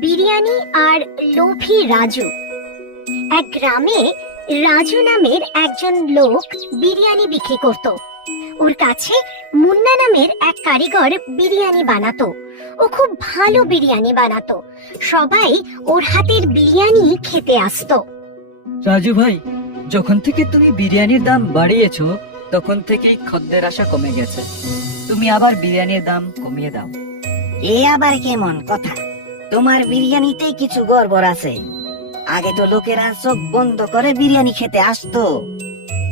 বিরিয়ানি আর লোভী রাজু। এক গ্রামে রাজু নামের একজন লোক বিরিয়ানি বিক্রি করত। ওর কাছে মুন্না নামের এক কারিগর বিরিয়ানি বানাতো। ও খুব ভালো বিরিয়ানি বানাতো। সবাই ওর হাতের বিরিয়ানি খেতে আসতো। রাজু ভাই যখন থেকে তুমি বিরিয়ানির দাম বাড়িয়েছো তখন থেকেই খদ্দের আশা কমে গেছে। তুমি আবার বিরিয়ানির দাম কমিয়ে দাও। এ আবার কেমন কথা? তোমার বিরিয়ানিতে কিছু গড়বড় আছে। আগে তো লোকেরা চোখ বন্ধ করে বিরিয়ানি খেতে আসতো।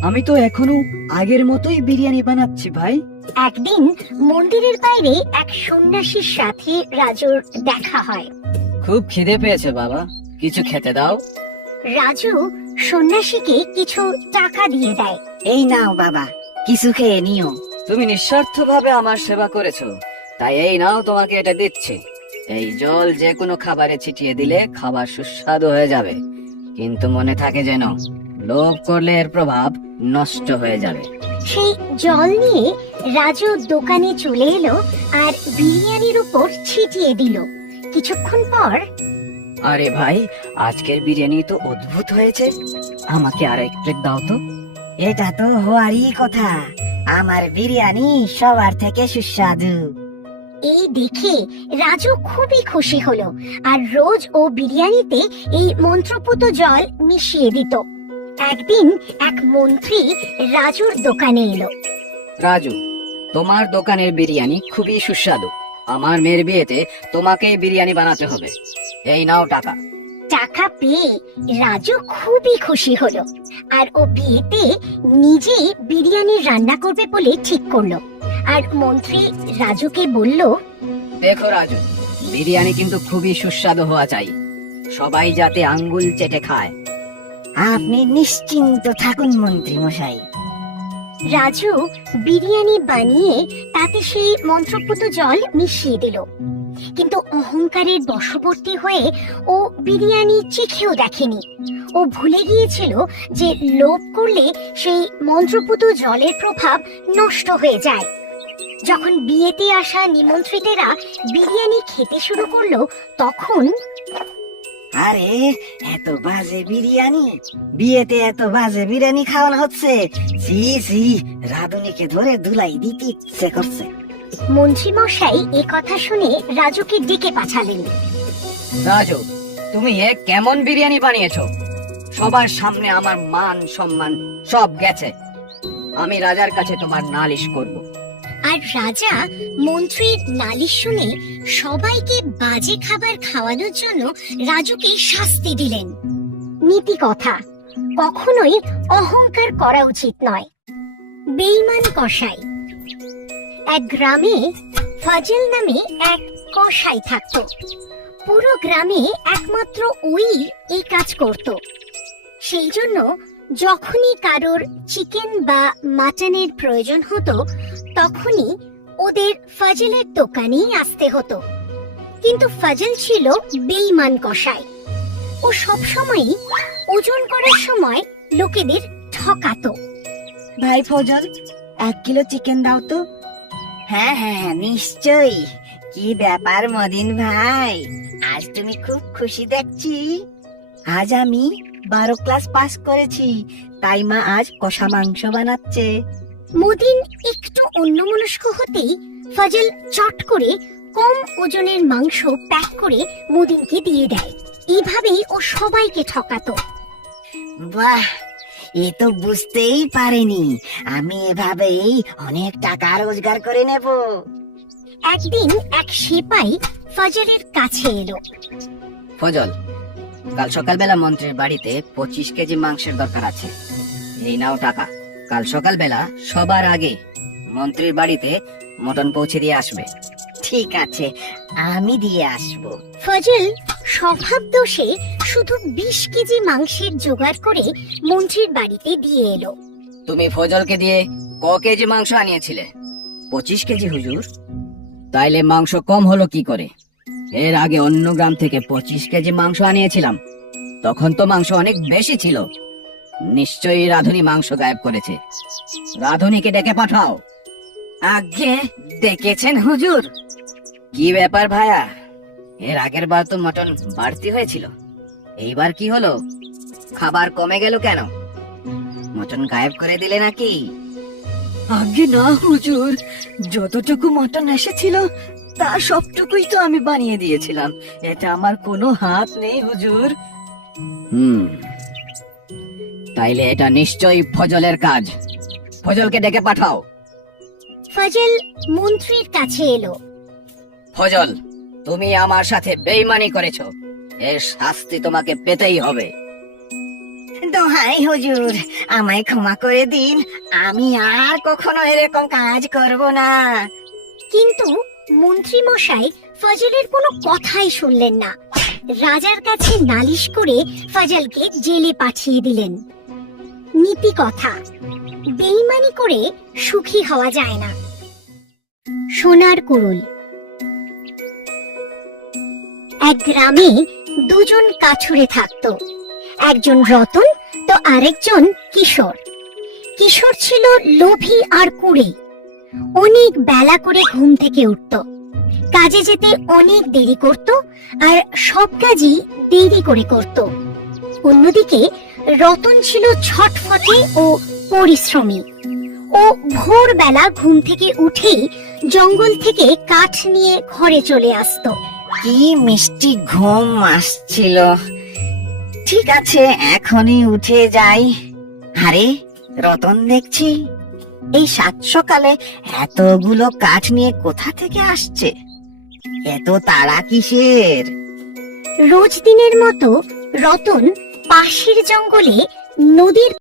আমি তো এখনও আগের মতোই বিরিয়ানি বানাচ্ছি ভাই। একদিন মন্দিরের বাইরে এক সন্ন্যাসীর সাথে রাজুর দেখা হয়। খুব খিদে পেয়েছে বাবা। কিছু খেতে দাও। রাজু সন্ন্যাসীকে কিছু টাকা দিয়ে দেয়। এই নাও বাবা। কিছু খেয়ে নিও। তুমি নিঃস্বার্থভাবে আমার সেবা করেছ। তাই এই নাও তোমাকে এটা দিচ্ছি। এই জল যে কোনো খাবারে ছিটিয়ে দিলে খাবার সুস্বাদু হয়ে যাবে। কিন্তু মনে থাকে যেন লোভ করলে এর প্রভাব নষ্ট হয়ে যাবে। সেই জল নিয়ে রাজু দোকানে চলে এলো আর বিরিয়ানির উপর ছিটিয়ে দিল। কিছুক্ষণ পর আরে ভাই আজকের বিরিয়ানি তো অদ্ভুত হয়েছে। আমাকে আর এক প্লেট দাও তো। এটা তো হওয়ারই কথা। আমার বিরিয়ানি সবার থেকে সুস্বাদু। এই দেখে রাজু খুবই খুশি হলো আর রোজ ও বিরিয়ানিতে এই মন্ত্রপুত জল মিশিয়ে দিত। একদিন এক মন্ত্রী রাজুর দোকানে এলো। রাজু তোমার দোকানের বিরিয়ানি খুবই সুস্বাদু। আমার মেয়ের বিয়েতে তোমাকেই বিরিয়ানি বানাতে হবে। এই নাও টাকা। টাকা পেয়ে রাজু খুবই খুশি হলো আর ও বিয়েতে নিজেই বিরিয়ানি রান্না করবে বলে ঠিক করল। আর মন্ত্রী রাজুকে বলল দেখো রাজু বিরিয়ানি কিন্তু খুবই সুস্বাদু হওয়া চাই। সবাই যাতে আঙ্গুল চেটে খায়। আপনি নিশ্চিন্ত থাকুন মন্ত্রী মশাই। রাজু বিরিয়ানি বানিয়ে তাতে সেই মন্ত্রপুত জল মিশিয়ে দিল। কিন্তু অহংকারের বশবর্তী হয়ে ও বিরিয়ানি চেখেও দেখেনি। ও ভুলে গিয়েছিল যে লোভ করলে সেই মন্ত্রপুত জলের প্রভাব নষ্ট হয়ে যায়। যখন বিয়েতে আসা নিমন্ত্রিতেরা বিরিয়ানি খেতে শুরু করল তখন আরে এত বাজে বিরিয়ানি। বিয়েতে এত বাজে বিরিয়ানি খাওয়ানো হচ্ছে। জি জি রাধুনিকে ধরে ধুলাই দিতে ইচ্ছে করছে। মন্ত্রী মশাই এ কথা শুনে রাজুকে ডেকে পাঠালেন। রাজু তুমি এ কেমন বিরিয়ানি বানিয়েছো? সবার সামনে আমার মান সম্মান সব গেছে। আমি রাজার কাছে তোমার নালিশ করব। আর রাজা মন্ত্রীর নালিশ শুনে সবাইকে বাজে খাবার খাওয়ানোর জন্য রাজুকে শাস্তি দিলেন। নীতি কথা, কখনোই অহংকার করা উচিত নয়। বেইমান কসাই, এক গ্রামে ফজল নামে এক কসাই থাকত। পুরো গ্রামে একমাত্র ওই এই কাজ করত। সেই জন্য যখনই কারোর চিকেন বা মাটনের প্রয়োজন হতো তখনই ওদের ফজলের দোকানেই আসতে হতো। কিন্তু ফজল ছিল বেইমান কষাই ও সবসময়ই ওজন করার সময় লোকেদের ঠকাতো। ভাই ফজল এক কিলো চিকেন দাও তো। হ্যাঁ হ্যাঁ নিশ্চয়ই। কি ব্যাপার মদিন ভাই? আজ তুমি খুব খুশি দেখছি। আজ আমি বারো ক্লাস পাস করেছি। তাই মা আজ কষা মাংস বানাচ্ছে। মদিন একটু অন্যমনস্ক হতেই ফজল চট করে কম ওজনের মাংস প্যাক করে মদিনকে দিয়ে দেয়। এইভাবেই ও সবাইকে ঠকাতো। বাহ! এ তো বুঝতেই পারেনি। আমি এভাবেই অনেক টাকা রোজগার করে নেব। একদিন এক সেপাই ফজলের কাছে এলো। ফজল কাল সকালবেলা মন্ত্রীর বাড়িতে পঁচিশ কেজি মাংসের দরকার আছে। এই নাও টাকা। কাল সকালবেলা সবার আগে মন্ত্রীর বাড়িতে মটন পৌঁছে দিয়ে আসবে। ঠিক আছে আমি দিয়ে আসব। ফজল স্বভাব দোষে শুধু বিশ কেজি মাংসের জোগাড় করে মন্ত্রীর বাড়িতে দিয়ে এলো। তুমি ফজলকে দিয়ে ক কেজি মাংস আনিয়েছিলে? পঁচিশ কেজি হুজুর? তাইলে মাংস কম হলো কি করে? এর আগে অন্য গ্রাম থেকে পঁচিশ কেজি মাংস আনিয়েছিলাম। তখন তো মাংস অনেক বেশি ছিল। নিশ্চয়ই রাধুনি মাংস গায়েব করেছে। রাধুনিকে ডেকে পাঠাও। আগে ডেকেছেন হুজুর। কি ব্যাপার ভাইয়া এর আগের বার তো মটন বাড়তি হয়েছিল। এইবার কি হলো? খাবার কমে গেল কেন? মটন গায়েব করে দিলে নাকি? আগে না হুজুর। যতটুকু মটন এসেছিল তা সবটুকুই তো আমি বানিয়ে দিয়েছিলাম। এটা আমার কোনো হাত নেই হুজুর। হুম। তাইলে এটা নিশ্চয়ই ফজলের কাজ। ফজলকে ডেকে পাঠাও। ফজল মন্ত্রীর কাছে এলো। ফজল তুমি আমার সাথে বেইমানি করেছ। এর শাস্তি তোমাকে পেতেই হবে। দোহাই হুজুর। আমায় ক্ষমা করে দিন। আমি আর কখনো এরকম কাজ করব না। কিন্তু মন্ত্রী মশাই ফজলের কোনো কথাই শুনলেন না। রাজার কাছে নালিশ করে ফজলকে জেলে পাঠিয়ে দিলেন। নীতি কথা, বেইমানি করে সুখী হওয়া যায় না। সোনার কুরুল এক গ্রামে দুজন কাছুরে থাকতো। একজন রতন তো আরেকজন কিশোর। কিশোর ছিল লোভী আর কুড়ে। অনেক বেলা করে ঘুম থেকে উঠত। কাজে যেতে অনেক দেরি করত আর সব কাজই দেরি করে করত। অন্যদিকে রতন ছিল ছটফটে ও পরিশ্রমী। ও ভোরবেলা ঘুম থেকে উঠেই জঙ্গল থেকে কাঠ নিয়ে ঘরে চলে আসতো। কি মিষ্টি ঘুম আসছিল। ঠিক আছে, এখনই উঠে যাই। আরে, রতন দেখছি এই সাত সকালে এতগুলো কাঠ নিয়ে কোথা থেকে আসছে? এত তাড়া কিসের? রোজ দিনের মতো রতন পাশের জঙ্গলে নদীর